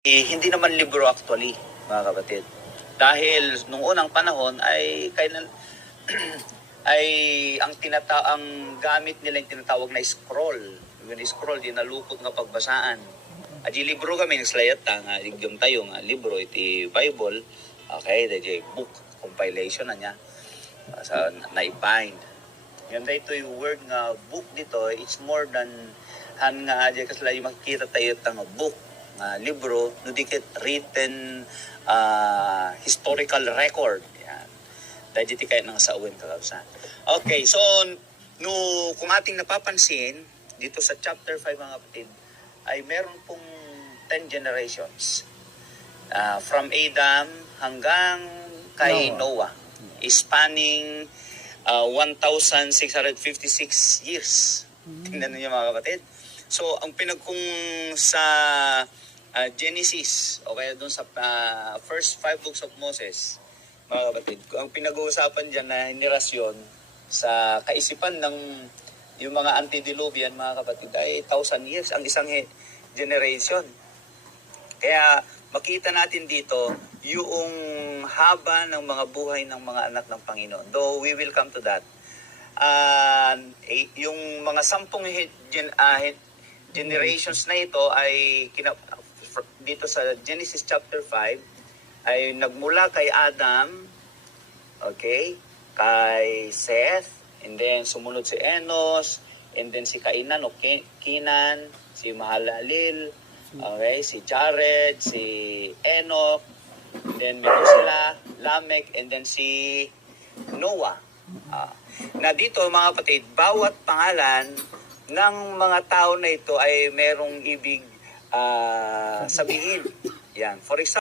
Hindi naman libro actually, mga kapatid. Dahil nung unang panahon ay kailan ay ang gamit nila yung tinatawag na scroll. Yung scroll di nalukot nga pagbasaan. At yung libro kami nagslayat nga yung tayo nga libro iti Bible. Okay, the book compilation na niya sa naibind. Yan dito yung word nga book dito, it's more than han nga adya kasla yung makikita tayo nga book libro, no dikit written historical record. Yan. Dahil di kayo nang sa uwin kakabsa. Okay, so no, kung ating napapansin, dito sa chapter 5 mga kapatid, ay meron pong 10 generations. From Adam hanggang kay Noah. Spanning 1,656 years. Tingnan niyo mga kapatid. So, ang pinagkung sa Genesis, o kaya dun sa first 5 books of Moses, mga kapatid, ang pinag-uusapan dyan na henerasyon sa kaisipan ng yung mga antediluvian, mga kapatid, ay 1,000 years, ang isang generation. Kaya makita natin dito yung haba ng mga buhay ng mga anak ng Panginoon. Though we will come to that. Yung mga 10 generations na ito ay dito sa Genesis chapter 5 ay nagmula kay Adam, okay, kay Seth, and then sumunod si Enos, and then si Kainan o Kinan, si Mahalalel, okay, si Jared, si Enoch, then Methuselah, Lamech, and then si Noah. Na dito mga kapatid, bawat pangalan ng mga tao na ito ay merong ibig sabihin. Yan. For example,